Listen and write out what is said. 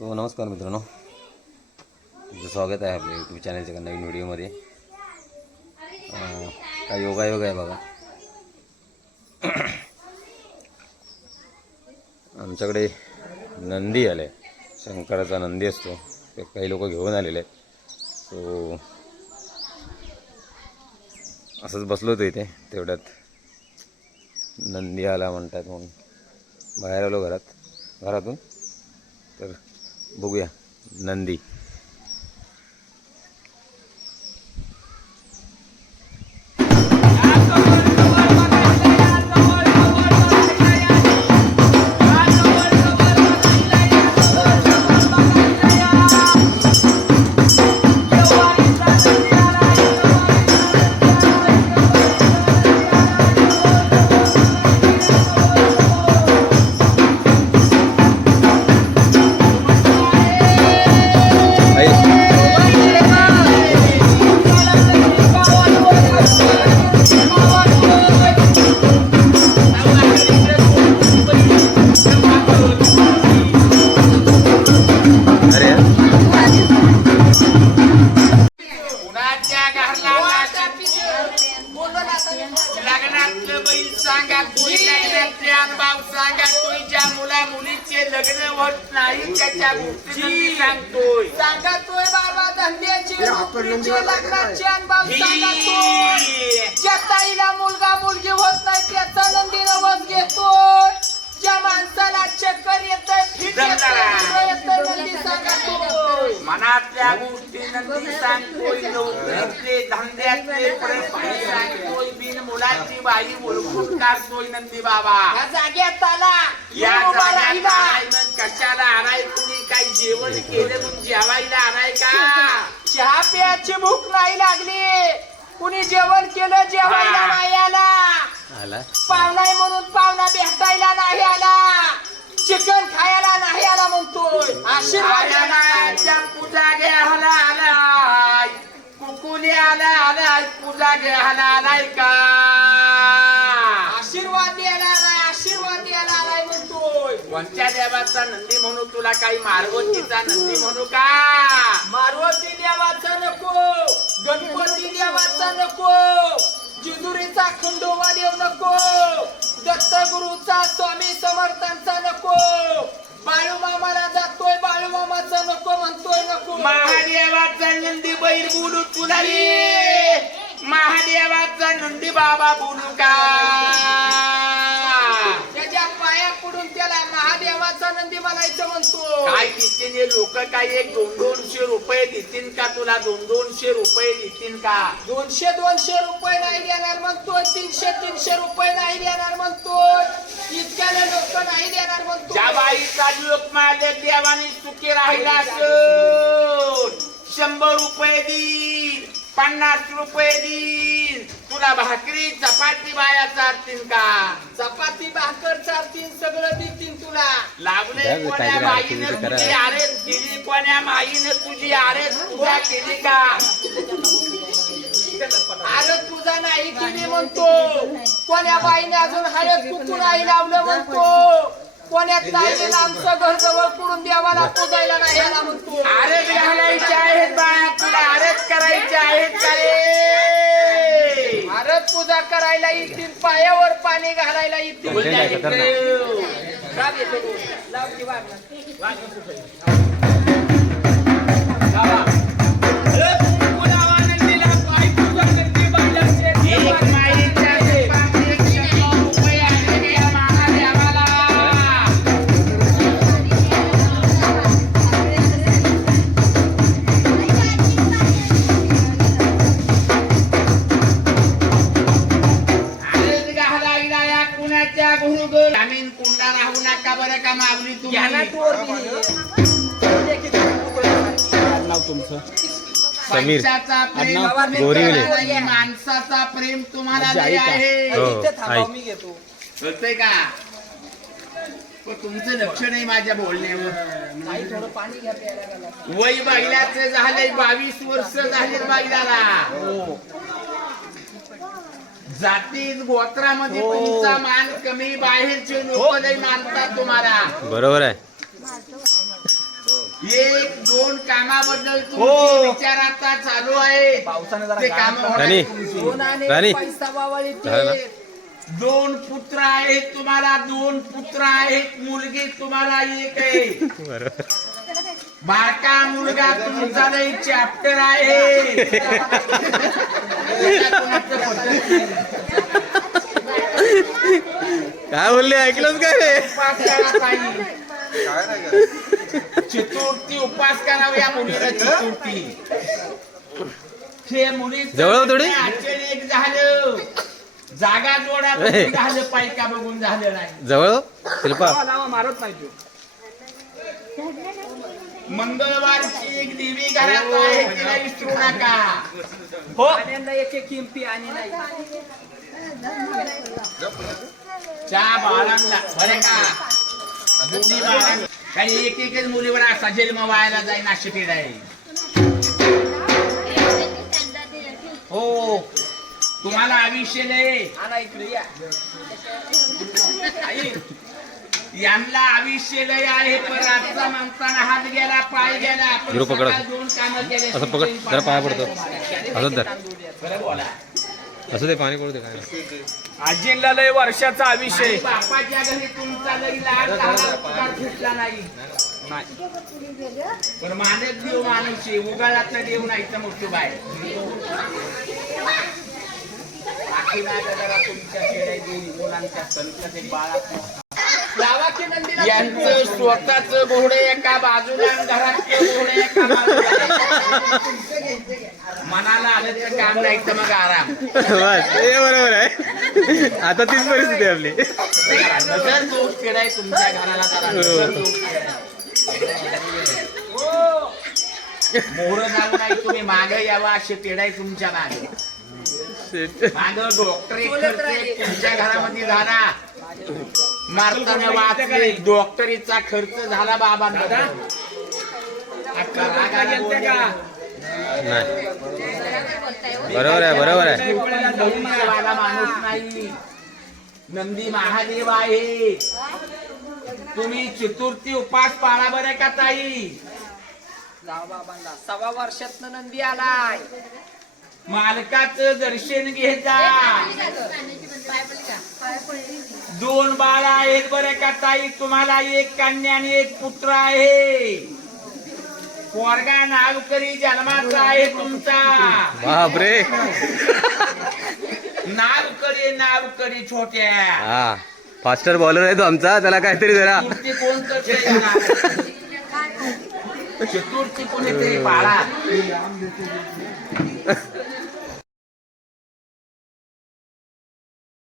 So नमस्कार मित्रांनो. तुमचं स्वागत आहे आपल्या यूट्यूब चॅनलच्या एका नवीन व्हिडिओमध्ये काय योगायोग आहे बघा. आमच्याकडे नंदी आले. शंकराचा नंदी असतो. ते काही लोक घेऊन आलेले आहेत. सो असंच बसलो होतो इथे तेवढ्यात. नंदी आला म्हणतात म्हणून. बाहेर आलो घरात. घरातून. तर बघूया. नंदी. त्याच्या गोष्टी सांगतोय. सांगतोय बाबा धंद्याची नोकरीची लग्नाची ही. ज्या ताईला मुलगा मुलगी होत नाही त्याचा नंदी नवस घेतोय. ज्या माणसाला चक्कर येत नंदी सांगतोय. मनातल्या गोष्टी नंदी सांगतोय नोकरीतले धंद्यातले सांगतोय बिन मुलाची बाई ओळखून काढतोय नंदी बाबा. या जाग्यात आला. या. आलाय मग कशाला आलाय कुणी काही जेवण केलं मग? जेवायला आलाय का? चहा प्यायची भूक नाही लागली. कुणी जेवण केलं जेवायला. नाही आला. आला. पाहुणा म्हणून पाहुणा भेटायला नाही आला. चिकन खायला नाही आला म्हणतोय. आशीर्वाद पूजा घ्यायला आलाय का? आशीर्वाद द्यायला आलाय आशीर्वाद द्यायला आलाय म्हणतोय. कोणत्या देवाचा नंदी म्हणू? तुला काही मार्गवतीचा नंदी म्हणू का? मारुती देवाचा नको गणपती देवाचा नको जिजुरीचा खंडोबा देव नको दत्तगुरूचा स्वामी समर्थांचा नको बाळूमामाला जातोय बाळूमामाचा नको म्हणतोय नको. महादेवाचा नंदी बैल बोलू तुला रे. महादेवाचा नंदी बाबा बोलू का? त्याच्या पाया पडून त्याला महादेवाचा नंदी म्हणायचं म्हणतो. काय देतील लोक? काय एक दोन दोनशे रुपये देतील का तुला? दोन दोनशे रुपये देतील का? दोनशे दोनशे रुपये नाही देणार म्हणतोय तीनशे तीनशे रुपये नाही देणार म्हणतोय इतक्याला लोक नाही देणार म्हणतो. ज्या बाईचा लोक माझ्या देवाने सुखी राहिला असून शंभर रुपये देईन. पन्नास रुपये देईन. तुला भाकरी चपाती बाया चालतील का? चपाती भाकर चालतील सगळं देतील तुला. लागले कोण्या काहीतरी बाईनं activity करा. तुझी आरेस केली? कोण्या माईनं तुझी आरेस पूजा केली का? हळद पूजा नाही केली म्हणतो. कोण्या बाईने अजून हळद कुकू नाही लावलं म्हणतो. कोण्या ताईने आमचं घर जवळ करून देवाला पूजायला नाही आला म्हणतो. आरेस घालायचे आहेत बाया तुला करायचे आहेत हळद पूजा करायला येतील पायावर पाणी घालायला येतील. लाव की वाघ. राहू नका बरं का मागली घ्याना तुम्ही तोर दिली. समीर. पैशाचा प्रेम आडनाव तुम्ही गोरिवले. नाही, माणसाचा प्रेम तुम्हाला लय आहे. हो इथं थांबा, आई मी घेतो. कळतंय का? पण तुमचं लक्ष नाही माझ्या बोलण्यावर. आई थोडं पाणी घ्या प्यायला घाला. वय बाईलाचं झालंय बावीस वर्ष झाले बाईला जातीत गोत्रामध्ये तुमचा मान कमी बाहेरचे लोक लय मानतात तुम्हाला. बरोबर आहे. एक दोन कामाबद्दल हो. तुमचे विचार आता चालू आहे पावसाने ते काम राणी. दोन राणी. पुत्र आहेत तुम्हाला दोन पुत्र आहेत मुलगी तुम्हाला एक आहे. बारका मुलगा तुमचा चॅप्टर आहे. काय बोलले? ऐकलंच काय रे. चतुर्थी उपास करावं या मुलीला चतुर्थी. हे मुली जवळ हो थोडी. एक झालं. जागा जोडा झालं पायका बघून झालं नाही. जवळ? हो. शिल्पा लावा, मारत नाही तू. मंगळवारची एक देवी घरात आहे तिला विसरू नका. हो. एक एक किमती आणि नाही. चहा बाळांना बरे का? दोन्ही बाळांना. काही एक एकच मुलीवर असा जन्म व्हायला जाईल अशी पिढ आहे. हो. तुम्हाला आयुष्य इकडे या. आई, यांना आयुष्य लय आहे पण आजचा म्हणताना हात गेला पाय गेला गुरु पकडा. दोन कामं केले असं पकड, जरा पाया पडतो. बरं बोला. असं ते पाणी पडू दे काय? नाही. आजींला लय वर्षाचा आणि बापाच्या घरी तुमचा उपकार घेतला नाही. पण मानत देव माणूस आहे उगाळातला देव नाही तर मोठी बाय बाकी जरा तुमच्या देवी मुलांच्या संतते बाळात यांचं स्वतःच घोडे एका बाजूला आणि घरातले घोडे एका बाजूला. मनाला आलं तर काम नाही तर मग आराम. बस. हे बरोबर आहे. आता तीच परिस्थिती आहे आपली. नजर दोष केलाय तुमच्या घराला जरा नजर दोष केलाय. मोहर जाऊ नाही तुम्ही माग यावा असे पेडाय तुमच्या मागे. डॉक्टरी खर्च तुमच्या घरामध्ये झाला. मारताना वाचले. डॉक्टरीचा खर्च झाला अक्का बोलले. नाही. बरोबर आहे बरोबर आहे. माणूस नाही. नंदी महादेव आहे. तुम्ही चतुर्थी उपास पाळा बरं का ताई? बाबांना. सव्वा वर्षात नंदी आलाय. मालकाचं दर्शन घेता. दोन बाळ आहेत बरं का ताई तुम्हाला एक कन्या आणि एक पुत्र आहे. पोरगा नावकरी जन्माचा आहे तुमचा. बापरे. नावकरी नावकरी छोट्या. फास्टर बॉलर आहे तो आमचा त्याला काहीतरी जरा. चतुर्थी कोण करते चतुर्थी कोणी तरी पाळा